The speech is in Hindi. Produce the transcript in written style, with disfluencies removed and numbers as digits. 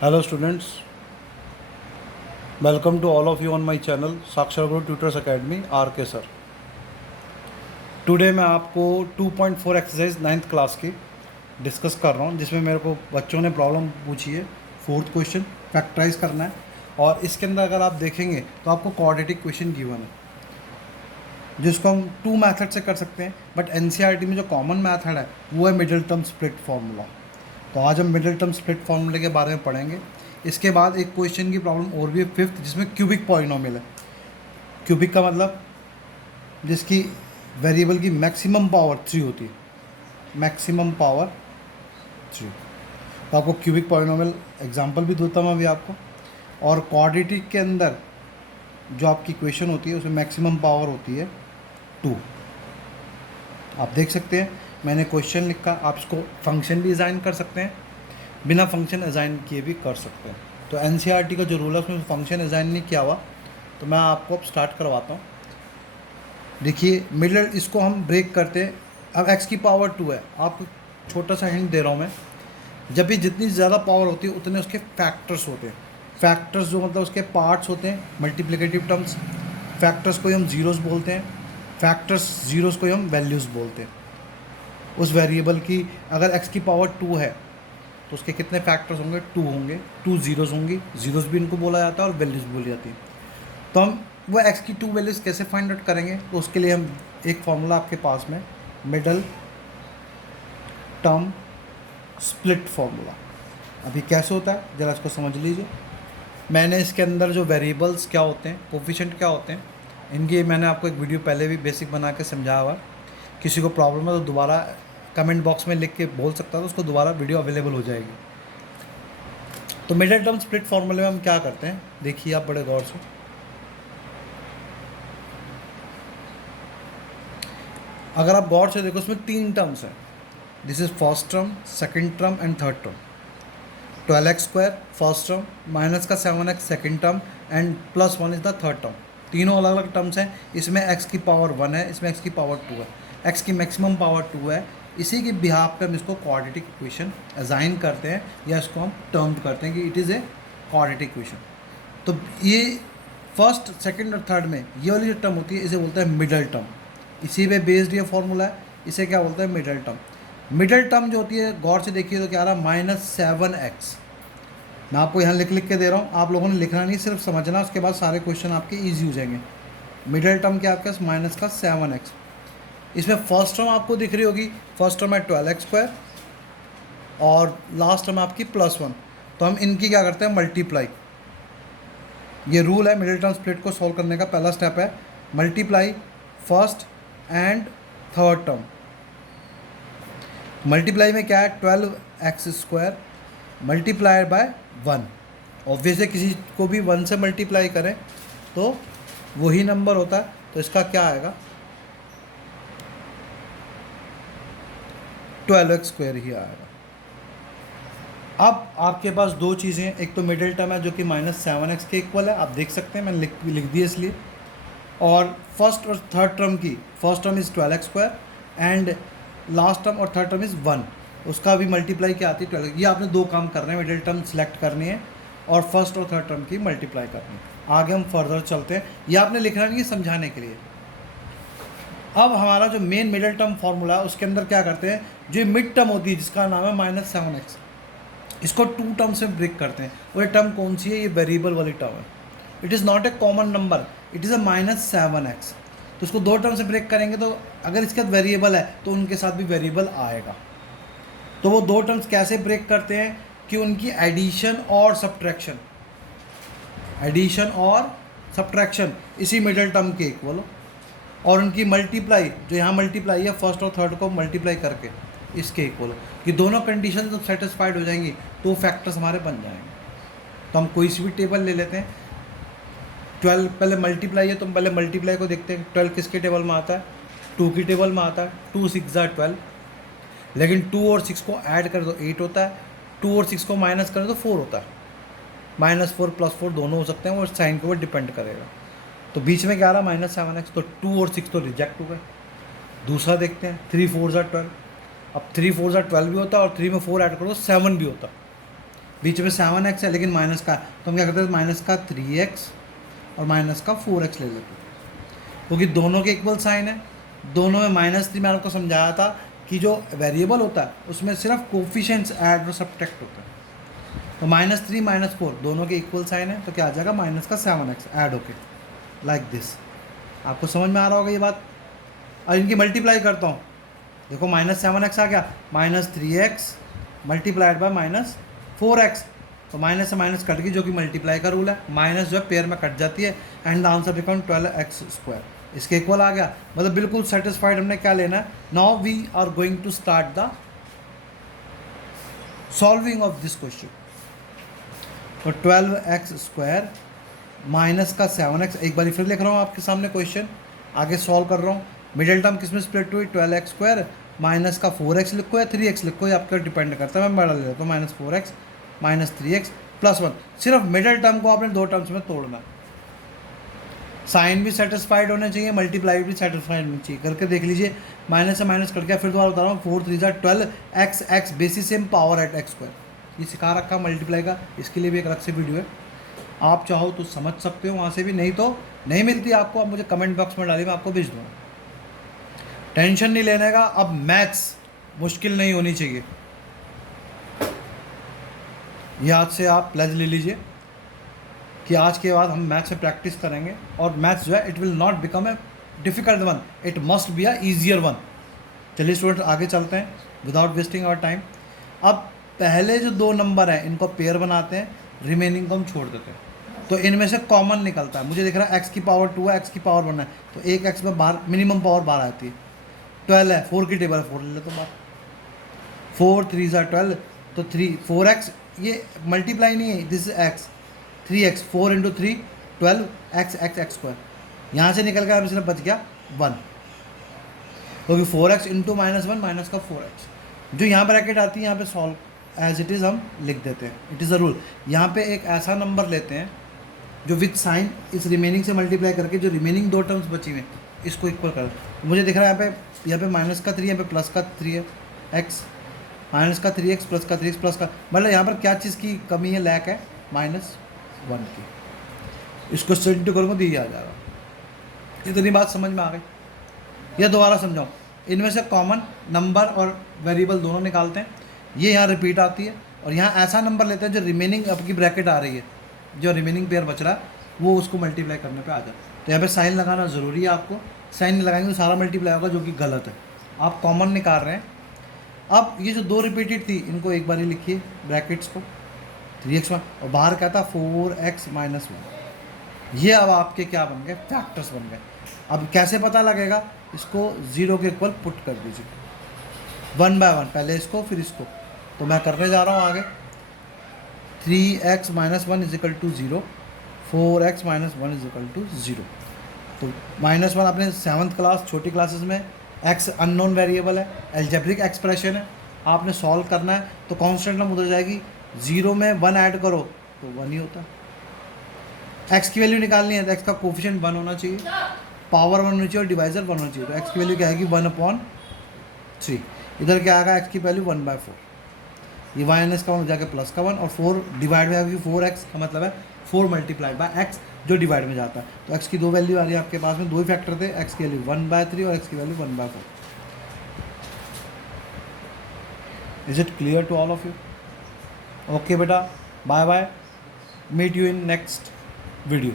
Hello students, welcome to all of you on my channel साक्षर गुरु ट्यूटर्स अकेडमी आर के सर। टुडे मैं आपको 2.4 एक्सरसाइज 9th क्लास की डिस्कस कर रहा हूँ, जिसमें मेरे को बच्चों ने प्रॉब्लम पूछी है। 4th क्वेश्चन फैक्टराइज करना है और इसके अंदर अगर आप देखेंगे तो आपको क्वाड्रेटिक क्वेश्चन गिवन है, जिसको हम 2 मैथड से कर सकते हैं। बट एनसीईआरटी में जो कॉमन मैथड है वो है मिडिल टर्म स्प्लिट फार्मूला। तो आज हम मिडिल टर्म स्प्लिट फार्मूले के बारे में पढ़ेंगे। इसके बाद एक क्वेश्चन की प्रॉब्लम और भी है 5th, जिसमें क्यूबिक पॉलिनोमियल है। क्यूबिक का मतलब जिसकी वेरिएबल की मैक्सिमम पावर 3 होती है, मैक्सिमम पावर 3। तो आपको क्यूबिक पॉलिनोमियल एग्जांपल भी देता हूँ अभी आपको। और क्वाड्रेटिक के अंदर जो आपकी इक्वेशन होती है उसमें मैक्सिमम पावर होती है 2। आप देख सकते हैं मैंने क्वेश्चन लिखा, आप इसको फंक्शन भी डिज़ाइन कर सकते हैं, बिना फंक्शन डिज़ाइन किए भी कर सकते हैं। तो एनसीईआरटी का जो रूल है उसमें फंक्शन डिज़ाइन नहीं किया हुआ, तो मैं आपको अब स्टार्ट करवाता हूँ। देखिए मिडिल, इसको हम ब्रेक करते हैं। अब x की पावर 2 है, आपको छोटा सा हिंट दे रहा हूँ मैं। जब भी जितनी ज़्यादा पावर होती है उतने उसके फैक्टर्स होते हैं। फैक्टर्स जो मतलब उसके पार्ट्स होते हैं, मल्टीप्लिकेटिव टर्म्स। फैक्टर्स को ही हम जीरोस बोलते हैं, फैक्टर्स जीरोस को ही हम वैल्यूज़ बोलते हैं। उस वेरिएबल की अगर x की पावर 2 है तो उसके कितने फैक्टर्स होंगे? 2 होंगे, 2 जीरोस होंगी, जीरोस भी इनको बोला जाता है और वैल्यूज़ बोली जाती है। तो हम वो x की 2 वैल्यूज़ कैसे फाइंड आउट करेंगे? तो उसके लिए हम एक फॉर्मूला आपके पास में, मिडल टर्म स्प्लिट फार्मूला। अभी कैसे होता है ज़रा इसको समझ लीजिए। मैंने इसके अंदर जो वेरिएबल्स क्या होते हैं, कोफिशिएंट क्या होते हैं, इनकी मैंने आपको एक वीडियो पहले भी बेसिक बना के समझाया हुआ। किसी को प्रॉब्लम है तो दोबारा कमेंट बॉक्स में लिख के बोल सकता है, तो उसको दोबारा वीडियो अवेलेबल हो जाएगी। तो मिडिल टर्म स्प्लिट फार्मूले में हम क्या करते हैं, देखिए आप बड़े गौर से। अगर आप गौर से देखो उसमें 3 टर्म्स हैं। This is first term, second term and third term. 12x² first term, minus का 7x second term and +1 is the third term. तीनों अलग अलग टर्म्स हैं। इसमें x की पावर 1 है, इसमें x की पावर 2 है, x की मैक्सिमम पावर 2 है। इसी के बिहाफ पे हम इसको क्वाड्रेटिक इक्वेशन असाइन करते हैं, या इसको हम टर्म्ड करते हैं कि it is a quadratic equation. तो ये फर्स्ट, सेकंड और थर्ड में ये वाली जो टर्म होती है इसे बोलते हैं मिडल टर्म। इसी पे बेस्ड ये फॉर्मूला है, इसे क्या बोलते हैं? Middle term. मिडल टर्म जो होती है, गौर से देखिए तो क्या आ रहा है? -7x। मैं आपको यहाँ लिख लिख के दे रहा हूँ, आप लोगों ने लिखना नहीं, सिर्फ समझना, उसके बाद सारे क्वेश्चन आपके ईजी हो जाएंगे। मिडल टर्म क्या आपके पास? -7x। इसमें फर्स्ट टर्म आपको दिख रही होगी, फर्स्ट टर्म है 12x² और लास्ट टर्म आपकी +1। तो हम इनकी क्या करते हैं? मल्टीप्लाई। ये रूल है मिडिल टर्म स्प्लिट को सॉल्व करने का। पहला स्टेप है multiply first and third term. Multiply में क्या है? 12x² multiplied by 1। ऑब्वियसली किसी को भी 1 से मल्टीप्लाई करें तो वही नंबर होता है, तो इसका क्या आएगा? 12x² ही आएगा। अब आपके पास दो चीज़ें हैं, एक तो मिडिल टर्म है जो कि -7x के इक्वल है, आप देख सकते हैं, मैंने लिख दिया इसलिए। और फर्स्ट और थर्ड टर्म की, first term is 12x² and last term और थर्ड टर्म इज़ 1, उसका भी मल्टीप्लाई क्या आती है? 12। ये आपने दो काम करने हैं, मिडिल टर्म सेलेक्ट करनी है और फर्स्ट और थर्ड टर्म की मल्टीप्लाई करनी है। आगे हम फर्दर चलते हैं, ये आपने लिखना नहीं है, समझाने के लिए। अब हमारा जो मेन मिडिल टर्म फार्मूला है उसके अंदर क्या करते हैं? जो मिड टर्म होती है जिसका नाम है -7x, इसको 2 टर्म से ब्रेक करते हैं। वो टर्म कौन सी है? ये वेरिएबल वाली टर्म है। It is not a common number, it is a -7x। तो इसको 2 टर्म से ब्रेक करेंगे, तो अगर इसके साथ वेरिएबल है तो उनके साथ भी वेरिएबल आएगा। तो वो 2 टर्म्स कैसे ब्रेक करते हैं कि उनकी एडिशन और सब्ट्रैक्शन, एडिशन और सब्ट्रैक्शन इसी मिडिल टर्म के इक्वल हो, और उनकी मल्टीप्लाई, जो यहाँ मल्टीप्लाई है फर्स्ट और थर्ड को मल्टीप्लाई करके, इसके इक्वल हो। कि दोनों कंडीशन जब सेटिस्फाइड हो जाएंगी तो फैक्टर्स हमारे बन जाएंगे। तो हम कोई सी भी टेबल ले लेते हैं। 12 पहले मल्टीप्लाई है, तो हम पहले मल्टीप्लाई को देखते हैं। 12 किसके टेबल में आता है? 2 की टेबल में आता है। 2 6 12। लेकिन 2 और 6 को ऐड करें तो 8 होता है, 2 और 6 को माइनस करें तो 4 होता है। -4 +4 दोनों हो सकते हैं, और साइन के ऊपर डिपेंड करेगा। तो बीच में क्या आ रहा? -7x। तो 2 और 6 तो रिजेक्ट हो गए। दूसरा देखते हैं, 3 4 12। अब 3 4 12 भी होता है, और 3 में 4 ऐड करो तो 7 भी होता है। बीच में 7x है लेकिन माइनस का, तो हम क्या करते हैं, माइनस का 3x और माइनस का 4x ले लेते हैं, क्योंकि दोनों के इक्वल साइन है। दोनों में -3 मैं आपको समझाया था कि जो वेरिएबल होता है उसमें सिर्फ कोफिशिएंट्स ऐड और सब्ट्रैक्ट होता है। तो -3 -4 दोनों के इक्वल साइन है, तो क्या आ जाएगा, माइनस का 7x ऐड होके लाइक दिस। आपको समझ में आ रहा होगा ये बात। और इनकी मल्टीप्लाई करता हूँ, देखो -7x आ गया, -3x मल्टीप्लाइड बाय -4x, तो माइनस से माइनस कट गई, जो कि मल्टीप्लाई का रूल है। माइनस जो है पेयर में कट जाती है, and the answer become 12x²। इसके इक्वल आ गया, मतलब बिल्कुल सेटिस्फाइड। हमने क्या लेना है, now we are going to start the solving of this question. तो 12x² माइनस का 7x, एक बार फिर लिख रहा हूँ आपके सामने क्वेश्चन, आगे सॉल्व कर रहा हूँ। मिडिल टर्म किस में स्प्लिट हुई, 12x² माइनस का 4x लिखो या 3x लिखो, ये आपका डिपेंड करता है। मैं बड़ा ले लेता हूँ, -4x -3x +1। सिर्फ मिडिल टर्म को आपने दो टर्म्स में तोड़ना, साइन भी सेटिस्फाइड होने चाहिए, मल्टीप्लाई भी सेटिस्फाइड होनी चाहिए। करके देख लीजिए, माइनस से माइनस कट गया। फिर दोबारा बता रहा हूँ, 4 3 12 x basis same power at x²। ये सिखा रखा मल्टीप्लाई का, इसके लिए भी एक अलग से वीडियो है, आप चाहो तो समझ सकते हो वहाँ से भी, नहीं तो नहीं मिलती आपको, आप मुझे कमेंट बॉक्स में डालिए, मैं आपको भेज दूँगा। टेंशन नहीं लेने का। अब मैथ्स मुश्किल नहीं होनी चाहिए, याद से आप प्लेज ले लीजिए कि आज के बाद हम मैथ्स में प्रैक्टिस करेंगे, और मैथ्स जो है it will not become a difficult one, it must be a easier one. चलिए स्टूडेंट आगे चलते हैं विदाउट वेस्टिंग आवर टाइम। अब पहले जो दो नंबर हैं इनको पेयर बनाते हैं, रिमेनिंग को हम छोड़ देते हैं। तो इनमें से कॉमन निकलता है, मुझे दिख रहा है x की पावर 2 है, x की पावर 1 है, तो एक x में बाहर मिनिमम पावर बाहर आती है। 12 है, 4 की टेबल है, 4 ले लेते बाहर, 4 3 12, तो 4x, ये मल्टीप्लाई नहीं है, this is x, 3x 4 × 3 12 x²। यहाँ से निकल गया, सिर्फ बच गया 1, क्योंकि 4x × -1 माइनस का 4x, जो यहाँ ब्रैकेट आती है यहाँ पे सॉल्व एज इट इज़ हम लिख देते हैं, इट इज़ अ रूल। यहाँ पे एक ऐसा नंबर लेते हैं जो विथ साइन इस रिमेनिंग से मल्टीप्लाई करके जो रिमेनिंग दो टर्म्स बची हुई इसको इक्वल कर, मुझे दिख रहा है यहाँ पे माइनस का 3, यहाँ पे प्लस का 3 है, x माइनस का 3x प्लस का 3x प्लस का, मतलब यहाँ पर क्या चीज़ की कमी है, लैक है, -1 की। इसको इंटू करूँगा तो ये आ जाएगा। इतनी बात समझ में आ गई, या दोबारा समझाऊँ। इनमें से कॉमन नंबर और वेरिएबल दोनों निकालते हैं, ये यहाँ रिपीट आती है, और यहाँ ऐसा नंबर लेते हैं जो रिमेनिंग आपकी ब्रैकेट आ रही है, जो रिमेनिंग पेयर बच रहा है वो उसको मल्टीप्लाई करने पे आ जाए। तो यहाँ पे साइन लगाना ज़रूरी है आपको, साइन नहीं लगाएंगे तो सारा मल्टीप्लाई होगा, जो कि गलत है। आप कॉमन निकाल रहे हैं। अब ये जो दो रिपीटेड थी इनको एक बार ही लिखिए ब्रैकेट्स को, 3x में, और बाहर क्या था 4x - 1। ये अब आपके क्या बन गए, फैक्टर्स बन गए। अब कैसे पता लगेगा, इसको 0 के इक्वल पुट कर दीजिए, 1 बाय 1, पहले इसको फिर इसको। तो मैं करने जा रहा हूँ आगे, 3x - 1 = 0, 4x - 1 = 0। तो -1 आपने 7th क्लास छोटी क्लासेस में, x अननोन वेरिएबल है, एल्जेब्रिक एक्सप्रेशन है, आपने सॉल्व करना है। तो कांस्टेंट नंबर उधर जाएगी, 0 में 1 ऐड करो तो 1 ही होता है। x की वैल्यू निकालनी है तो x का कोफिशिएंट 1 होना चाहिए, पावर 1 होनी चाहिए और डिवाइजर 1 होना चाहिए। तो x की वैल्यू क्या आएगी, 1/3। इधर क्या आएगा, x की वैल्यू 1/4, ये माइनस का 1 जाके प्लस का 1, और 4 डिवाइड में आएगी, 4x का मतलब है 4 × x जो डिवाइड में जाता है। तो x की दो वैल्यू आ रही है आपके पास में, दो ही फैक्टर थे, x की वैल्यू 1/3 और x की value 1/4। Is it clear to all of you? Okay बेटा, bye bye, meet you in next video.